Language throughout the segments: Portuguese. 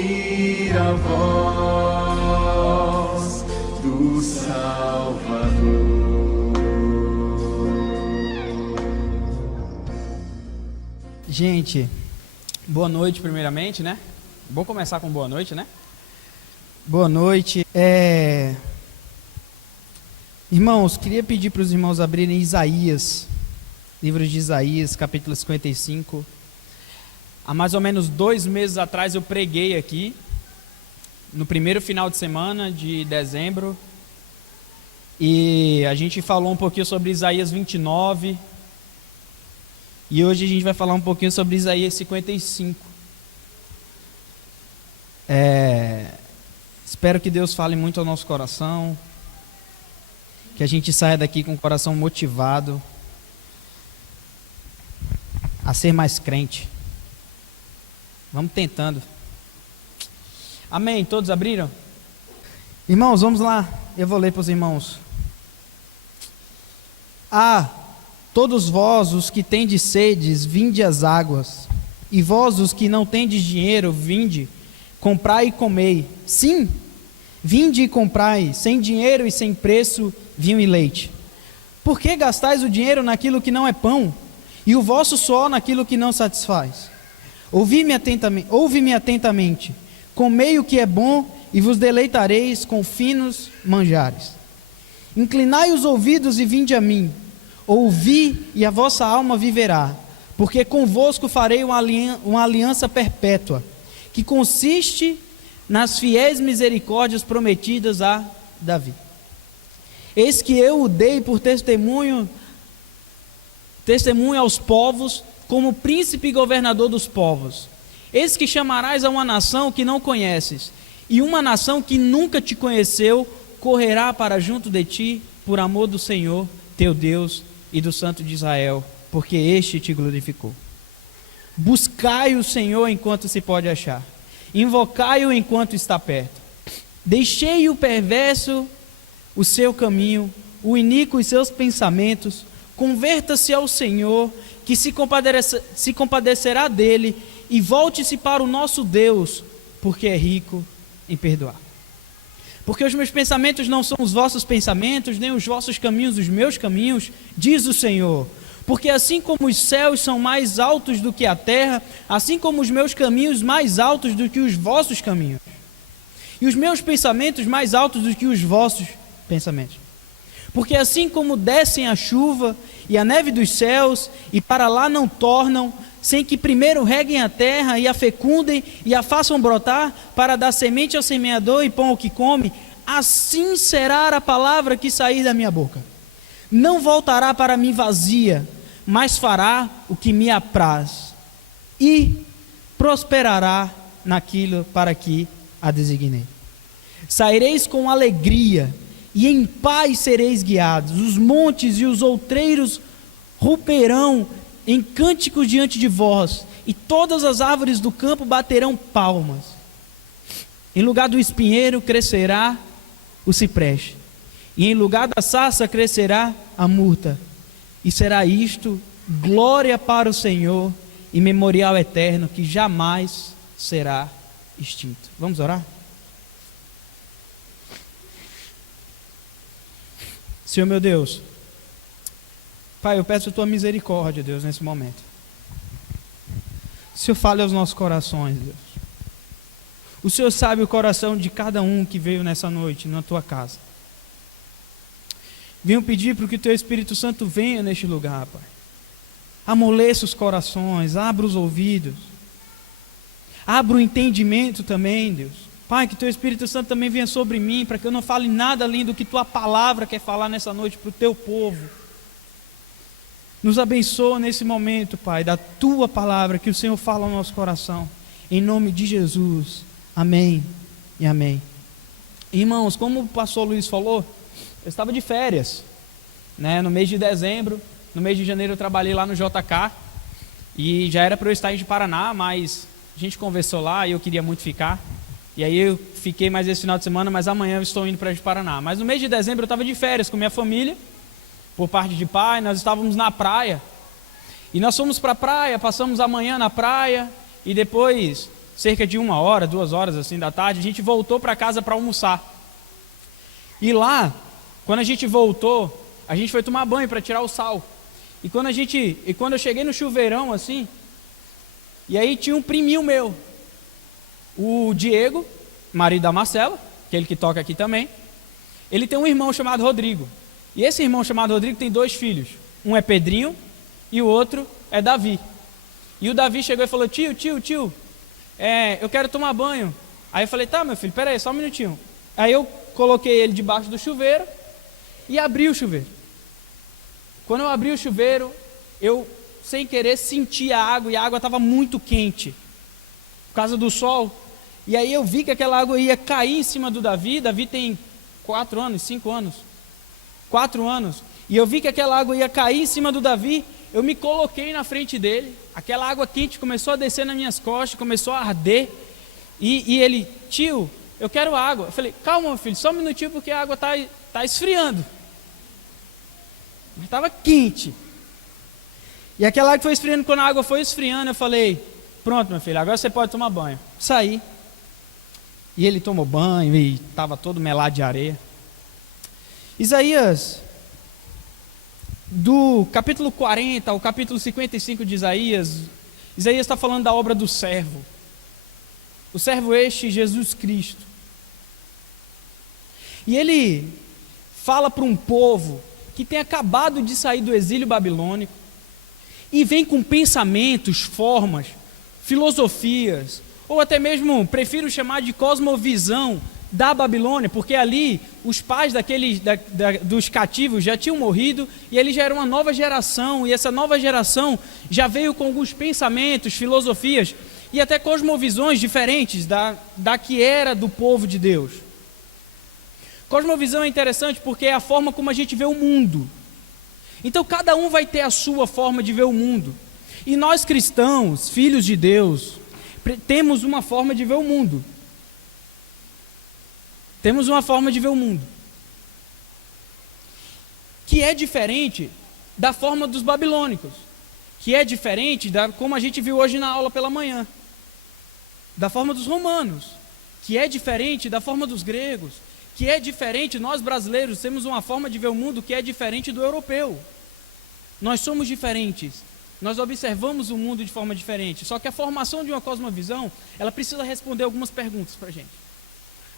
ouvir a voz do Salvador. Gente, boa noite primeiramente, né? Vou começar com boa noite, né? Boa noite. Irmãos, queria pedir para os irmãos abrirem Isaías, livro de Isaías, capítulo 55. Há mais ou menos 2 meses atrás eu preguei aqui, no primeiro final de semana de dezembro, e a gente falou um pouquinho sobre Isaías 29, e hoje a gente vai falar um pouquinho sobre Isaías 55. Espero que Deus fale muito ao nosso coração, que a gente saia daqui com o coração motivado a ser mais crente. Vamos tentando. Amém? Todos abriram? Irmãos, vamos lá. Eu vou ler para os irmãos. Todos vós os que tendes sedes, vinde às águas, e vós os que não tendes dinheiro, vinde, comprai e comei. Sim, vinde e comprai, sem dinheiro e sem preço, vinho e leite. Por que gastais o dinheiro naquilo que não é pão, e o vosso suor naquilo que não satisfaz? Ouvi-me atentamente, comei o que é bom, e vos deleitareis com finos manjares. Inclinai os ouvidos e vinde a mim, ouvi e a vossa alma viverá, porque convosco farei uma aliança perpétua, que consiste nas fiéis misericórdias prometidas a Davi. Eis que eu o dei por testemunho aos povos, como príncipe e governador dos povos. Eis que chamarás a uma nação que não conheces, e uma nação que nunca te conheceu correrá para junto de ti, por amor do Senhor teu Deus e do Santo de Israel, porque este te glorificou. Buscai o Senhor enquanto se pode achar, invocai-o enquanto está perto. Deixei o perverso o seu caminho, o iníquo os seus pensamentos, converta-se ao Senhor, que se compadecerá dele, e volte-se para o nosso Deus, porque é rico em perdoar. Porque os meus pensamentos não são os vossos pensamentos, nem os vossos caminhos os meus caminhos, diz o Senhor. Porque assim como os céus são mais altos do que a terra, assim como os meus caminhos mais altos do que os vossos caminhos, e os meus pensamentos mais altos do que os vossos pensamentos. Porque assim como descem a chuva e a neve dos céus, e para lá não tornam, sem que primeiro reguem a terra e a fecundem e a façam brotar, para dar semente ao semeador e pão ao que come, assim será a palavra que sair da minha boca. Não voltará para mim vazia, mas fará o que me apraz, e prosperará naquilo para que a designei. Saireis com alegria, e em paz sereis guiados. Os montes e os outreiros romperão em cânticos diante de vós, e todas as árvores do campo baterão palmas. Em lugar do espinheiro crescerá o cipreste, e em lugar da sarça crescerá a murta, e será isto glória para o Senhor e memorial eterno que jamais será extinto. Vamos orar? Senhor meu Deus, Pai, eu peço a Tua misericórdia, Deus, nesse momento. O Senhor fale aos nossos corações, Deus. O Senhor sabe o coração de cada um que veio nessa noite na Tua casa. Venho pedir para que o Teu Espírito Santo venha neste lugar, Pai. Amoleça os corações, abra os ouvidos, abra o entendimento também, Deus. Pai, que Teu Espírito Santo também venha sobre mim, para que eu não fale nada além do que Tua palavra quer falar nessa noite para o Teu povo. Nos abençoa nesse momento, Pai, da Tua palavra, que o Senhor fala ao nosso coração. Em nome de Jesus. Amém e amém. Irmãos, como o pastor Luiz falou, eu estava de férias, né, no mês de dezembro. No mês de janeiro eu trabalhei lá no JK, e já era para eu estar em Paraná, mas a gente conversou lá e eu queria muito ficar. E aí eu fiquei mais esse final de semana, mas amanhã eu estou indo para Paraná. Mas no mês de dezembro eu estava de férias com minha família, por parte de pai. Nós estávamos na praia, e nós fomos para a praia, passamos a manhã na praia, e depois cerca de 1 hora, 2 horas assim da tarde, a gente voltou para casa para almoçar. E lá, quando a gente voltou, a gente foi tomar banho para tirar o sal. E quando eu cheguei no chuveirão assim, e aí tinha um priminho meu, o Diego, marido da Marcela, aquele que toca aqui também. Ele tem um irmão chamado Rodrigo. E esse irmão chamado Rodrigo tem 2 filhos. Um é Pedrinho e o outro é Davi. E o Davi chegou e falou: tio, eu quero tomar banho. Aí eu falei: tá, meu filho, peraí, só um minutinho. Aí eu coloquei ele debaixo do chuveiro e abri o chuveiro. Quando eu abri o chuveiro, eu, sem querer, senti a água, e a água estava muito quente, por causa do sol. E aí eu vi que aquela água ia cair em cima do Davi. Davi tem 4 anos, 5 anos, 4 anos. E eu vi que aquela água ia cair em cima do Davi. Eu me coloquei na frente dele. Aquela água quente começou a descer nas minhas costas, começou a arder. E ele: tio, eu quero água. Eu falei: calma, meu filho, só um minutinho, porque a água está esfriando. Mas estava quente. E aquela água foi esfriando. Quando a água foi esfriando, eu falei: pronto, meu filho, agora você pode tomar banho. Saí. E ele tomou banho e estava todo melado de areia. Isaías, do capítulo 40 ao capítulo 55 de Isaías está falando da obra do servo. O servo este, Jesus Cristo. E ele fala para um povo que tem acabado de sair do exílio babilônico e vem com pensamentos, formas, filosofias, ou até mesmo, prefiro chamar de cosmovisão da Babilônia, porque ali os pais dos cativos já tinham morrido, e ali já era uma nova geração, e essa nova geração já veio com alguns pensamentos, filosofias, e até cosmovisões diferentes da que era do povo de Deus. Cosmovisão é interessante porque é a forma como a gente vê o mundo. Então cada um vai ter a sua forma de ver o mundo. E nós cristãos, filhos de Deus, temos uma forma de ver o mundo. Temos uma forma de ver o mundo que é diferente da forma dos babilônicos, que é diferente da como a gente viu hoje na aula pela manhã, da forma dos romanos, que é diferente da forma dos gregos, que é diferente. Nós brasileiros temos uma forma de ver o mundo que é diferente do europeu. Nós somos diferentes. Nós observamos o mundo de forma diferente. Só que a formação de uma cosmovisão, ela precisa responder algumas perguntas para a gente.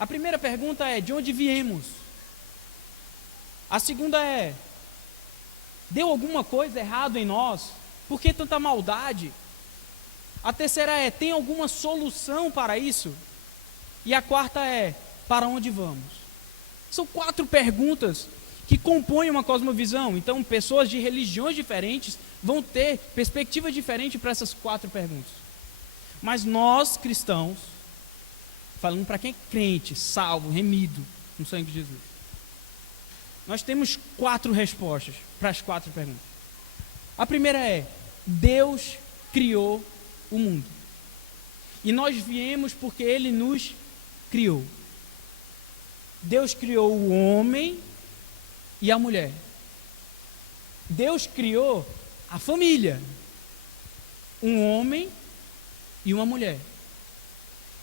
A primeira pergunta é: de onde viemos? A segunda é: deu alguma coisa errada em nós? Por que tanta maldade? A terceira é: tem alguma solução para isso? E a quarta é: para onde vamos? São 4 perguntas que compõem uma cosmovisão. Então, pessoas de religiões diferentes vão ter perspectiva diferente para essas 4 perguntas. Mas nós, cristãos, falando para quem é crente, salvo, remido no sangue de Jesus, nós temos 4 respostas para as 4 perguntas. A primeira é: Deus criou o mundo. E nós viemos porque Ele nos criou. Deus criou o homem e a mulher. Deus criou a família, um homem e uma mulher.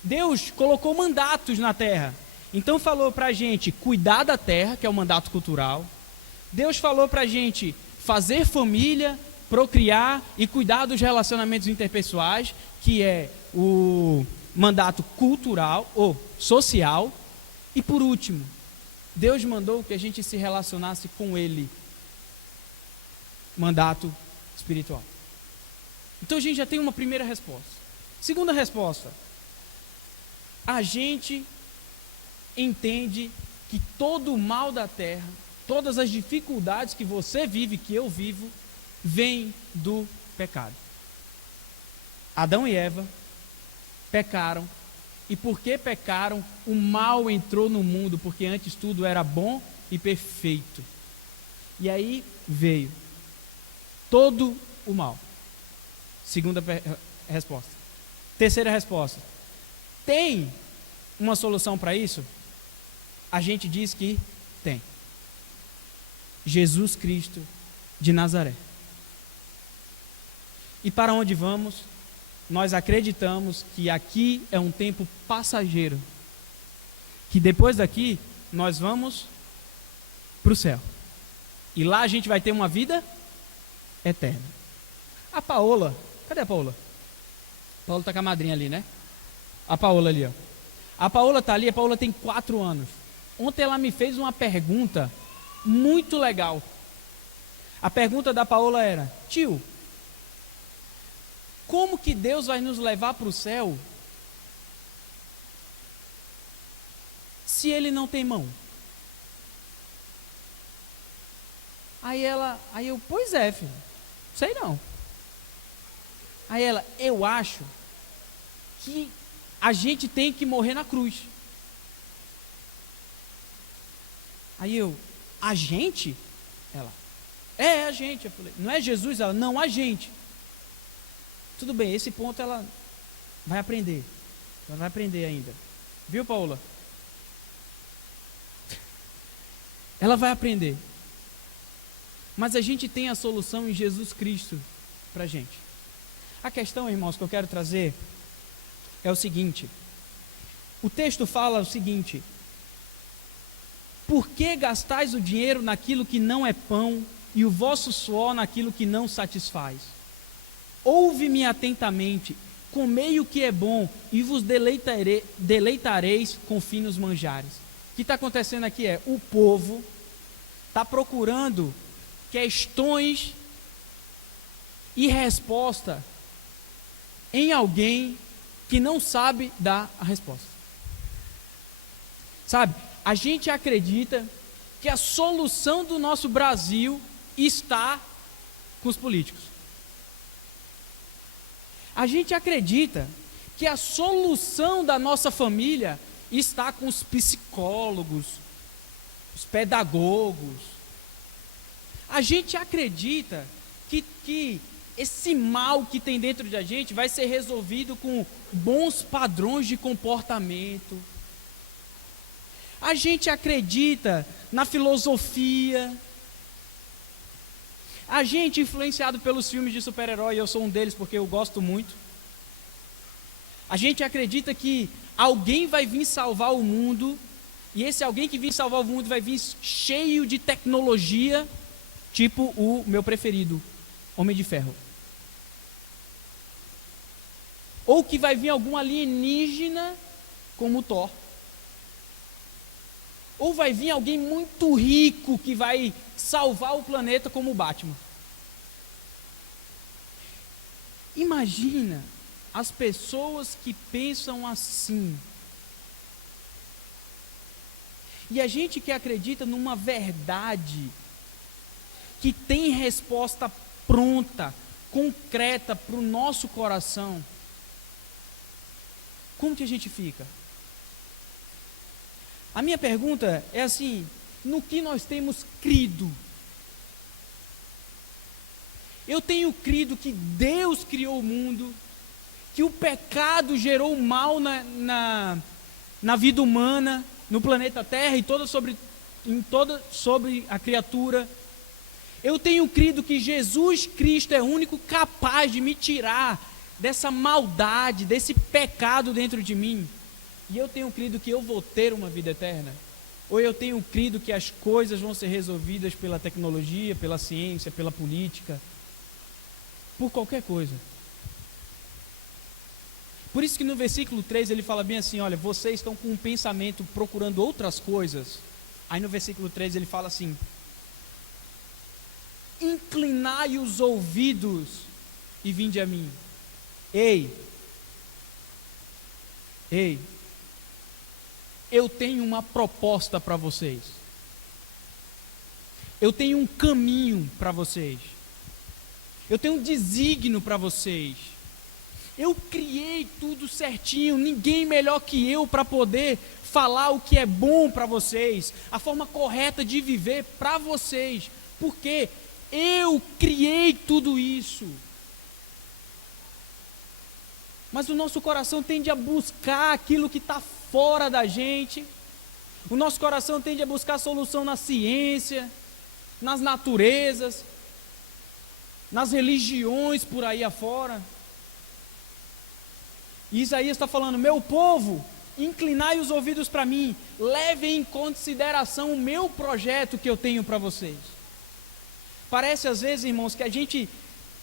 Deus colocou mandatos na terra. Então falou para a gente cuidar da terra, que é o mandato cultural. Deus falou para a gente fazer família, procriar e cuidar dos relacionamentos interpessoais, que é o mandato cultural ou social. E por último, Deus mandou que a gente se relacionasse com Ele, mandato espiritual. Então a gente já tem uma primeira resposta. Segunda resposta: a gente entende que todo o mal da terra, todas as dificuldades que você vive, que eu vivo, vem do pecado. Adão e Eva pecaram. E porque pecaram, o mal entrou no mundo, porque antes tudo era bom e perfeito. E aí veio todo o mal. Segunda resposta. Terceira resposta: tem uma solução para isso? A gente diz que tem. Jesus Cristo de Nazaré. E para onde vamos? nós acreditamos que aqui é um tempo passageiro, que depois daqui nós vamos para o céu, e lá a gente vai ter uma vida eterna. A Paola, cadê a Paola? A Paola está com a madrinha ali, né? A Paola ali, ó. A Paola está ali, a Paola tem 4 anos. Ontem ela me fez uma pergunta muito legal. A pergunta da Paola era: tio, como que Deus vai nos levar para o céu se Ele não tem mão? Aí eu, pois é, filho, sei não. Aí ela, eu acho que a gente tem que morrer na cruz. Aí eu, a gente? Ela, a gente. Eu falei, não é Jesus? Ela, não, a gente. Tudo bem, esse ponto ela vai aprender. Ela vai aprender ainda. Viu, Paula? Ela vai aprender. Mas a gente tem a solução em Jesus Cristo para a gente. A questão, irmãos, que eu quero trazer é o seguinte. O texto fala o seguinte: por que gastais o dinheiro naquilo que não é pão e o vosso suor naquilo que não satisfaz? Ouve-me atentamente, comei o que é bom e vos deleitareis com finos manjares. O que está acontecendo aqui é, o povo está procurando questões e resposta em alguém que não sabe dar a resposta. Sabe, a gente acredita que a solução do nosso Brasil está com os políticos. A gente acredita que a solução da nossa família está com os psicólogos, os pedagogos. A gente acredita que esse mal que tem dentro de a gente vai ser resolvido com bons padrões de comportamento. A gente acredita na filosofia. A gente, influenciado pelos filmes de super-herói, eu sou um deles porque eu gosto muito. A gente acredita que alguém vai vir salvar o mundo, e esse alguém que vir salvar o mundo vai vir cheio de tecnologia, tipo o meu preferido, Homem de Ferro. Ou que vai vir algum alienígena, como o Thor. Ou vai vir alguém muito rico que vai salvar o planeta, como o Batman. Imagina as pessoas que pensam assim. E a gente que acredita numa verdade, que tem resposta pronta, concreta para o nosso coração, como que a gente fica? A minha pergunta é assim: no que nós temos crido? Eu tenho crido que Deus criou o mundo, que o pecado gerou o mal na vida humana, no planeta Terra e sobre a criatura. Eu tenho crido que Jesus Cristo é o único capaz de me tirar dessa maldade, desse pecado dentro de mim. E eu tenho crido que eu vou ter uma vida eterna? Ou eu tenho crido que as coisas vão ser resolvidas pela tecnologia, pela ciência, pela política, por qualquer coisa? Por isso que no versículo 3 ele fala bem assim: olha, vocês estão com um pensamento procurando outras coisas. Aí no versículo 3 ele fala assim: inclinai os ouvidos e vinde a mim. Ei, eu tenho uma proposta para vocês. Eu tenho um caminho para vocês. Eu tenho um desígnio para vocês. Eu criei tudo certinho, ninguém melhor que eu para poder falar o que é bom para vocês, a forma correta de viver para vocês, porque eu criei tudo isso. Mas o nosso coração tende a buscar aquilo que está fora da gente. O nosso coração tende a buscar solução na ciência, nas naturezas, nas religiões por aí afora. E Isaías está falando: meu povo, inclinai os ouvidos para mim, levem em consideração o meu projeto que eu tenho para vocês. Parece às vezes, irmãos, que a gente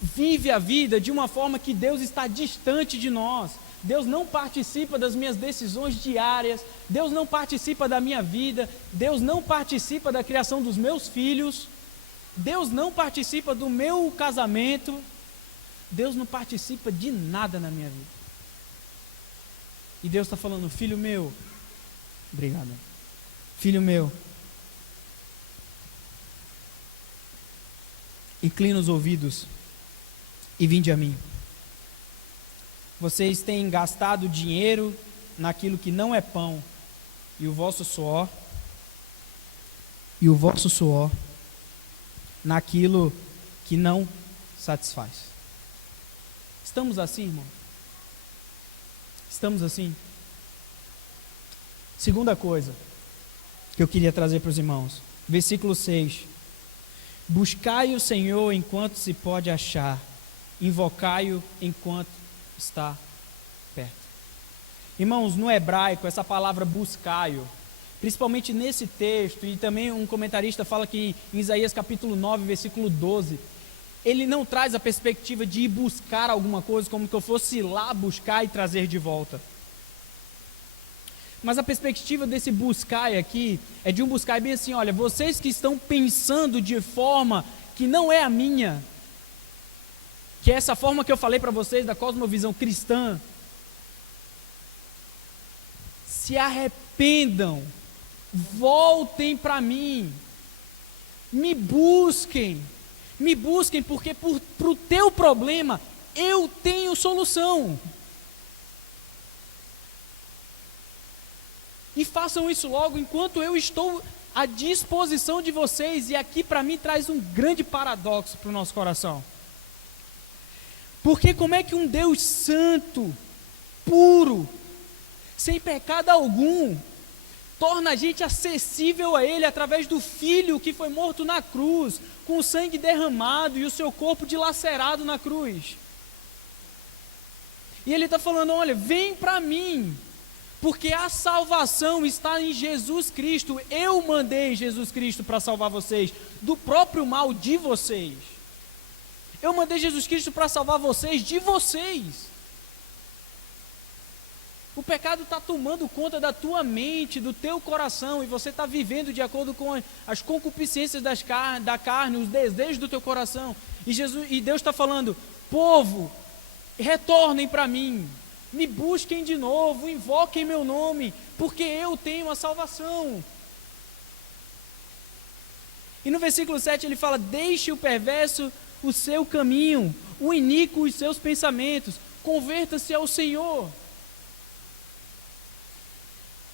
vive a vida de uma forma que Deus está distante de nós. Deus não participa das minhas decisões diárias, Deus não participa da minha vida, Deus não participa da criação dos meus filhos, Deus não participa do meu casamento, Deus não participa de nada na minha vida. E Deus está falando: filho meu, obrigado, filho meu, inclina os ouvidos e vinde a mim. Vocês têm gastado dinheiro naquilo que não é pão, e o vosso suor naquilo que não satisfaz. Estamos assim, irmão? Estamos assim? Segunda coisa que eu queria trazer para os irmãos, versículo 6: buscai o Senhor enquanto se pode achar, invocai-o enquanto está perto. Irmãos, no hebraico, essa palavra buscai-o, principalmente nesse texto, e também um comentarista fala que em Isaías capítulo 9, versículo 12, ele não traz a perspectiva de ir buscar alguma coisa, como que eu fosse lá buscar e trazer de volta. Mas a perspectiva desse buscai aqui, é de um buscai bem assim: olha, vocês que estão pensando de forma que não é a minha, que é essa forma que eu falei para vocês da cosmovisão cristã, se arrependam, voltem para mim, me busquem, porque para o teu problema eu tenho solução. E façam isso logo enquanto eu estou à disposição de vocês. E aqui para mim traz um grande paradoxo para o nosso coração. Porque como é que um Deus santo, puro, sem pecado algum, torna a gente acessível a Ele através do Filho que foi morto na cruz, com o sangue derramado e o seu corpo dilacerado na cruz? E Ele está falando: olha, vem para mim, porque a salvação está em Jesus Cristo. Eu mandei Jesus Cristo para salvar vocês do próprio mal de vocês. Eu mandei Jesus Cristo para salvar vocês de vocês. O pecado está tomando conta da tua mente, do teu coração, e você está vivendo de acordo com as concupiscências da carne, os desejos do teu coração. E Deus está falando: povo, retornem para mim, me busquem de novo, invoquem meu nome, porque eu tenho a salvação. E no versículo 7 ele fala: deixe o perverso o seu caminho, o iníquo os seus pensamentos, converta-se ao Senhor.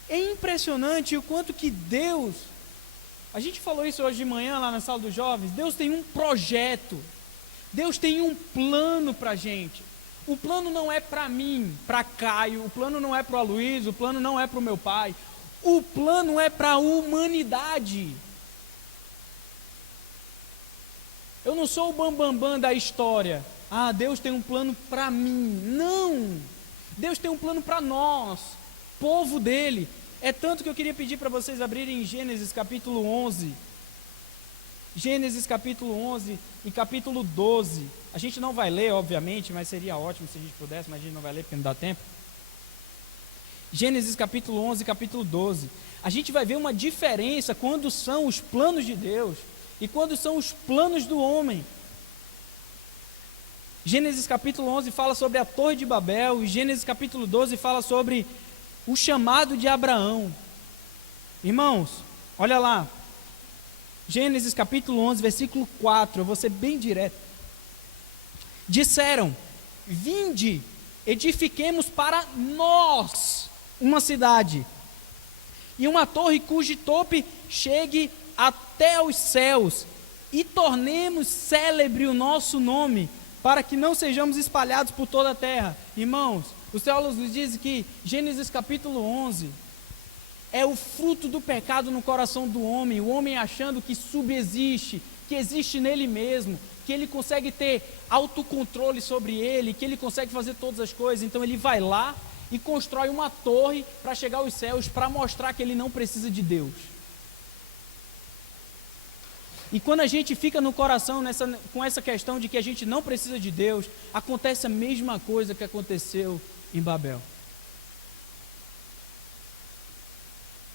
É impressionante o quanto que Deus, a gente falou isso hoje de manhã lá na sala dos jovens, Deus tem um projeto, Deus tem um plano para a gente. O plano não é para mim, para Caio, o plano não é para o Aloysio, o plano não é para o meu pai, o plano é para a humanidade. Eu não sou o bambambam da história. Ah, Deus tem um plano para mim. Não! Deus tem um plano para nós, povo dele. É tanto que eu queria pedir para vocês abrirem Gênesis capítulo 11. Gênesis capítulo 11 e capítulo 12. A gente não vai ler, obviamente, mas seria ótimo se a gente pudesse, mas a gente não vai ler porque não dá tempo. Gênesis capítulo 11 e capítulo 12. A gente vai ver uma diferença quando são os planos de Deus e quando são os planos do homem. Gênesis capítulo 11 fala sobre a Torre de Babel, e Gênesis capítulo 12 fala sobre o chamado de Abraão. Irmãos, olha lá. Gênesis capítulo 11, versículo 4, eu vou ser bem direto. Disseram: vinde, edifiquemos para nós uma cidade, e uma torre cujo tope chegue até os céus, e tornemos célebre o nosso nome, para que não sejamos espalhados por toda a terra. Irmãos, os teólogos nos dizem que Gênesis capítulo 11 é o fruto do pecado no coração do homem, o homem achando que subexiste, que existe nele mesmo, que ele consegue ter autocontrole sobre ele, que ele consegue fazer todas as coisas. Então ele vai lá e constrói uma torre para chegar aos céus, para mostrar que ele não precisa de Deus. E quando a gente fica no coração com essa questão de que a gente não precisa de Deus, acontece a mesma coisa que aconteceu em Babel.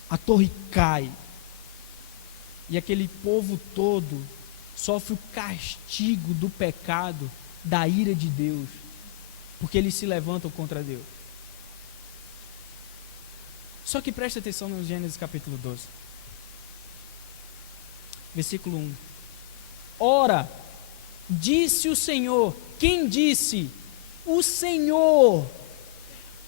A torre cai. E aquele povo todo sofre o castigo do pecado, da ira de Deus, porque eles se levantam contra Deus. Só que preste atenção no Gênesis capítulo 12. Versículo 1. Ora, disse o Senhor. Quem disse? O Senhor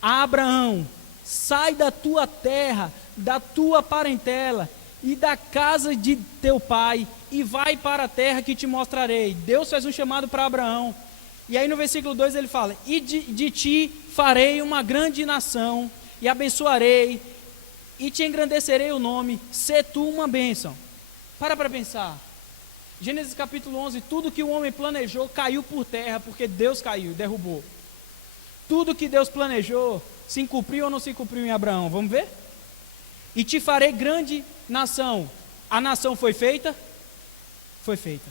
a Abraão: sai da tua terra, da tua parentela e da casa de teu pai, e vai para a terra que te mostrarei. Deus faz um chamado para Abraão. E aí no versículo 2 ele fala: e de ti farei uma grande nação, e abençoarei, e te engrandecerei o nome, sê tu uma bênção. Para pensar. Gênesis capítulo 11, tudo que o homem planejou caiu por terra, porque Deus caiu, derrubou. Tudo que Deus planejou se cumpriu ou não se cumpriu em Abraão? Vamos ver? E te farei grande nação. A nação foi feita? Foi feita.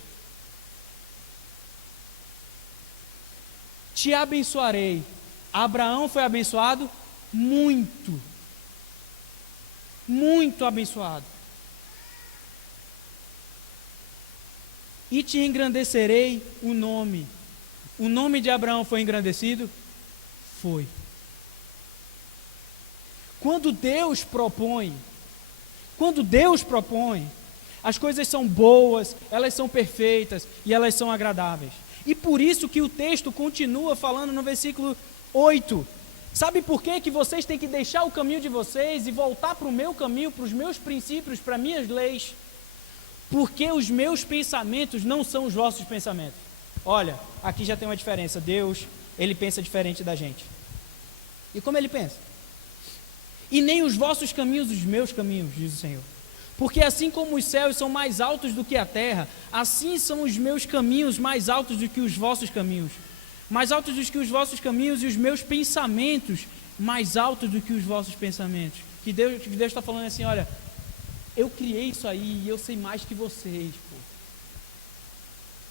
Te abençoarei. Abraão foi abençoado? Muito. Muito abençoado. E te engrandecerei o nome. O nome de Abraão foi engrandecido? Foi. Quando Deus propõe, as coisas são boas, elas são perfeitas e elas são agradáveis. E por isso que o texto continua falando no versículo 8. Sabe por quê? Que vocês têm que deixar o caminho de vocês e voltar para o meu caminho, para os meus princípios, para as minhas leis. Porque os meus pensamentos não são os vossos pensamentos. Olha, aqui já tem uma diferença. Deus, Ele pensa diferente da gente. E como Ele pensa? E nem os vossos caminhos, os meus caminhos, diz o Senhor. Porque assim como os céus são mais altos do que a terra, assim são os meus caminhos mais altos do que os vossos caminhos. Mais altos do que os vossos caminhos, e os meus pensamentos mais altos do que os vossos pensamentos. Que Deus está falando assim: olha, eu criei isso aí e eu sei mais que vocês, pô.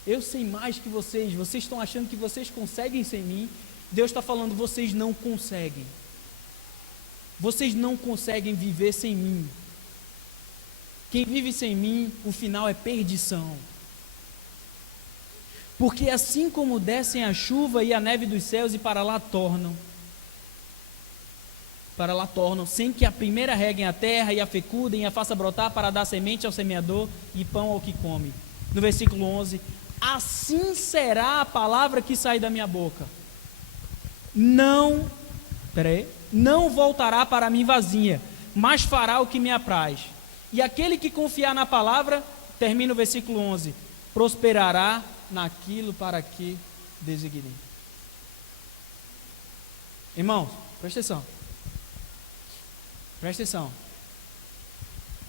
Eu sei mais que vocês. Vocês estão achando que vocês conseguem sem mim. Deus está falando: vocês não conseguem. Vocês não conseguem viver sem mim. Quem vive sem mim, o final é perdição. Porque assim como descem a chuva e a neve dos céus e para lá tornam, sem que a primeira reguem a terra e a fecundem e a faça brotar para dar semente ao semeador e pão ao que come. No versículo 11, assim será a palavra que sai da minha boca. Não voltará para mim vazia, mas fará o que me apraz. E aquele que confiar na palavra, termina o versículo 11, prosperará naquilo para que designei. Irmãos, presta atenção. Presta atenção.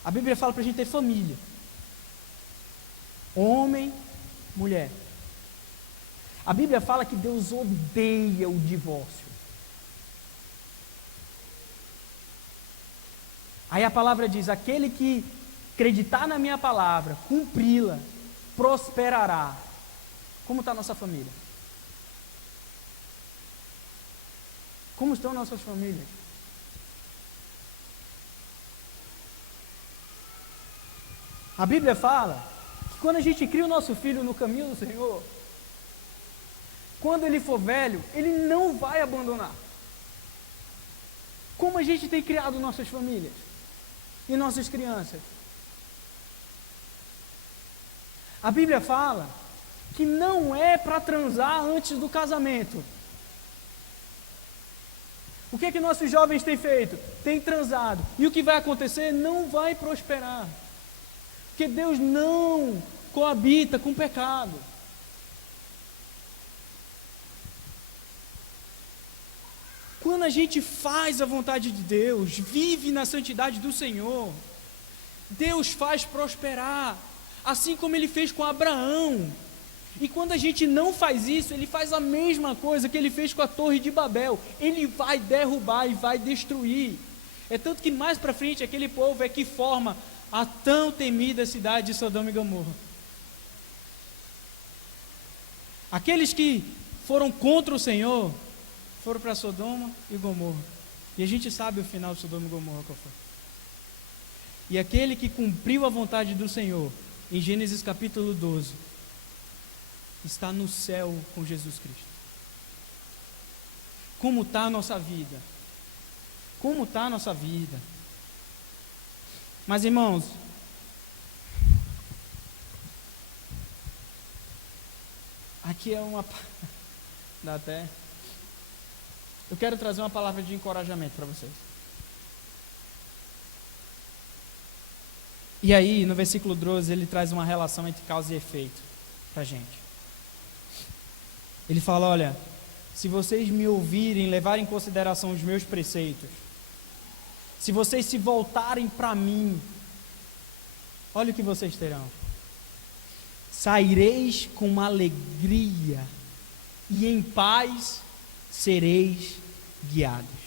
A Bíblia fala para a gente ter família. Homem, mulher. A Bíblia fala que Deus odeia o divórcio. Aí a palavra diz: aquele que acreditar na minha palavra, cumpri-la, prosperará. Como está a nossa família? Como estão nossas famílias? A Bíblia fala que quando a gente cria o nosso filho no caminho do Senhor, quando ele for velho, ele não vai abandonar. Como a gente tem criado nossas famílias e nossas crianças? A Bíblia fala que não é para transar antes do casamento. O que é que nossos jovens têm feito? Têm transado. E o que vai acontecer? Não vai prosperar. Porque Deus não coabita com o pecado. Quando a gente faz a vontade de Deus, vive na santidade do Senhor, Deus faz prosperar, assim como Ele fez com Abraão. E quando a gente não faz isso, ele faz a mesma coisa que ele fez com a Torre de Babel. Ele vai derrubar e vai destruir. É tanto que mais para frente aquele povo é que forma a tão temida cidade de Sodoma e Gomorra. Aqueles que foram contra o Senhor foram para Sodoma e Gomorra. E a gente sabe o final de Sodoma e Gomorra qual foi. E aquele que cumpriu a vontade do Senhor, em Gênesis capítulo 12, está no céu com Jesus Cristo. Como está a nossa vida? Como está a nossa vida? Mas, irmãos, aqui é uma... Dá até... Eu quero trazer uma palavra de encorajamento para vocês. E aí, no versículo 12, ele traz uma relação entre causa e efeito para a gente. Ele fala, olha, se vocês me ouvirem, levarem em consideração os meus preceitos, se vocês se voltarem para mim, olha o que vocês terão. Saireis com alegria e em paz sereis guiados.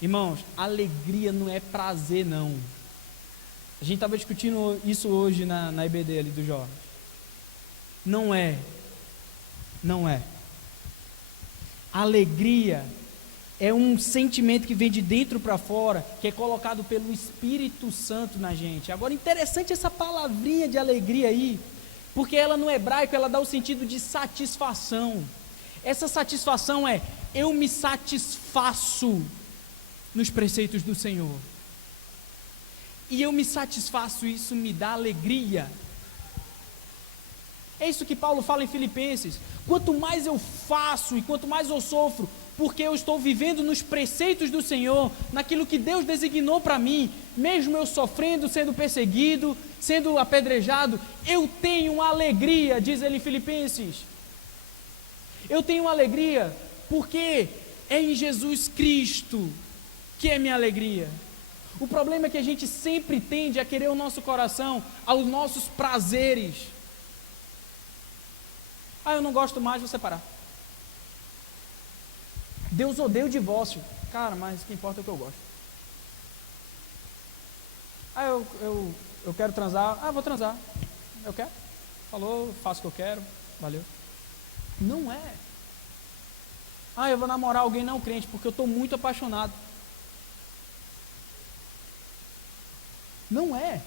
Irmãos, alegria não é prazer, não. A gente estava discutindo isso hoje na IBD ali do Jorge. Não é. Não é. Alegria é um sentimento que vem de dentro para fora, que é colocado pelo Espírito Santo na gente. Agora, interessante essa palavrinha de alegria aí, porque ela no hebraico, ela dá o sentido de satisfação. Essa satisfação é, eu me satisfaço nos preceitos do Senhor. E eu me satisfaço, isso me dá alegria. É isso que Paulo fala em Filipenses. Quanto mais eu faço e quanto mais eu sofro, porque eu estou vivendo nos preceitos do Senhor, naquilo que Deus designou para mim, mesmo eu sofrendo, sendo perseguido, sendo apedrejado, eu tenho alegria, diz ele em Filipenses. Eu tenho alegria porque é em Jesus Cristo que é minha alegria. O problema é que a gente sempre tende a querer o nosso coração aos nossos prazeres. Ah, eu não gosto mais, vou separar. Deus odeia o divórcio. Cara, mas o que importa é o que eu gosto. Ah, eu quero transar. Ah, vou transar. Eu quero. Falou, faço o que eu quero. Valeu. Não é. Ah, eu vou namorar alguém não crente porque eu estou muito apaixonado. Não é.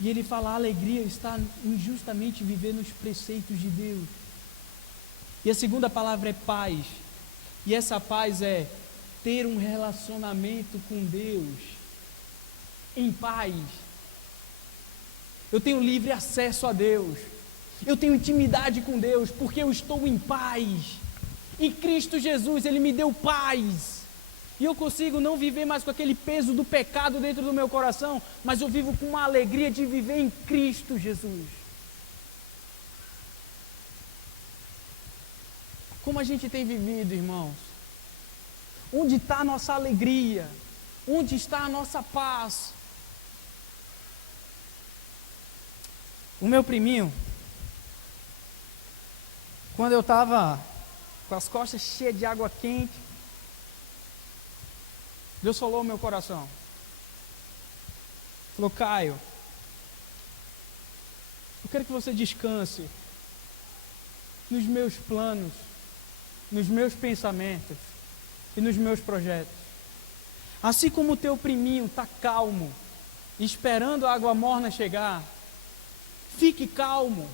E ele fala, a alegria está em justamente viver nos preceitos de Deus. E a segunda palavra é paz. E essa paz é ter um relacionamento com Deus em paz. Eu tenho livre acesso a Deus. Eu tenho intimidade com Deus porque eu estou em paz. Em Cristo Jesus, Ele me deu paz. E eu consigo não viver mais com aquele peso do pecado dentro do meu coração, mas eu vivo com uma alegria de viver em Cristo Jesus. Como a gente tem vivido, irmãos? Onde está a nossa alegria? Onde está a nossa paz? O meu priminho, quando eu estava com as costas cheias de água quente, Deus falou ao meu coração. Falou, Caio, eu quero que você descanse nos meus planos, nos meus pensamentos e nos meus projetos. Assim como o teu priminho está calmo, esperando a água morna chegar, fique calmo.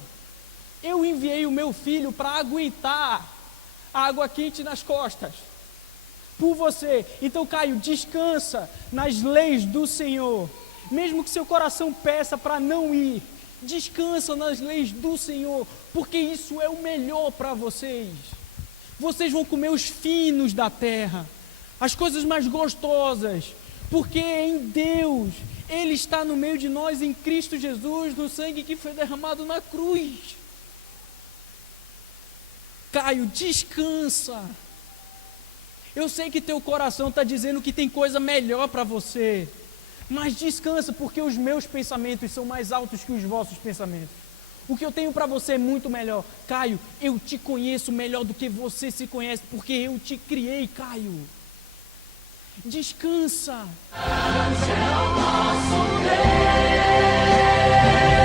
Eu enviei o meu filho para aguentar a água quente nas costas, por você. Então, Caio, descansa nas leis do Senhor. Mesmo que seu coração peça para não ir, descansa nas leis do Senhor, porque isso é o melhor para vocês. Vocês vão comer os finos da terra, as coisas mais gostosas, porque em Deus, Ele está no meio de nós em Cristo Jesus, no sangue que foi derramado na cruz. Caio, descansa. Eu sei que teu coração está dizendo que tem coisa melhor para você, Mas descansa, porque os meus pensamentos são mais altos que os vossos pensamentos. O que eu tenho para você é muito melhor. Caio, eu te conheço melhor do que você se conhece, porque eu te criei, Caio. Descansa. É o nosso Deus.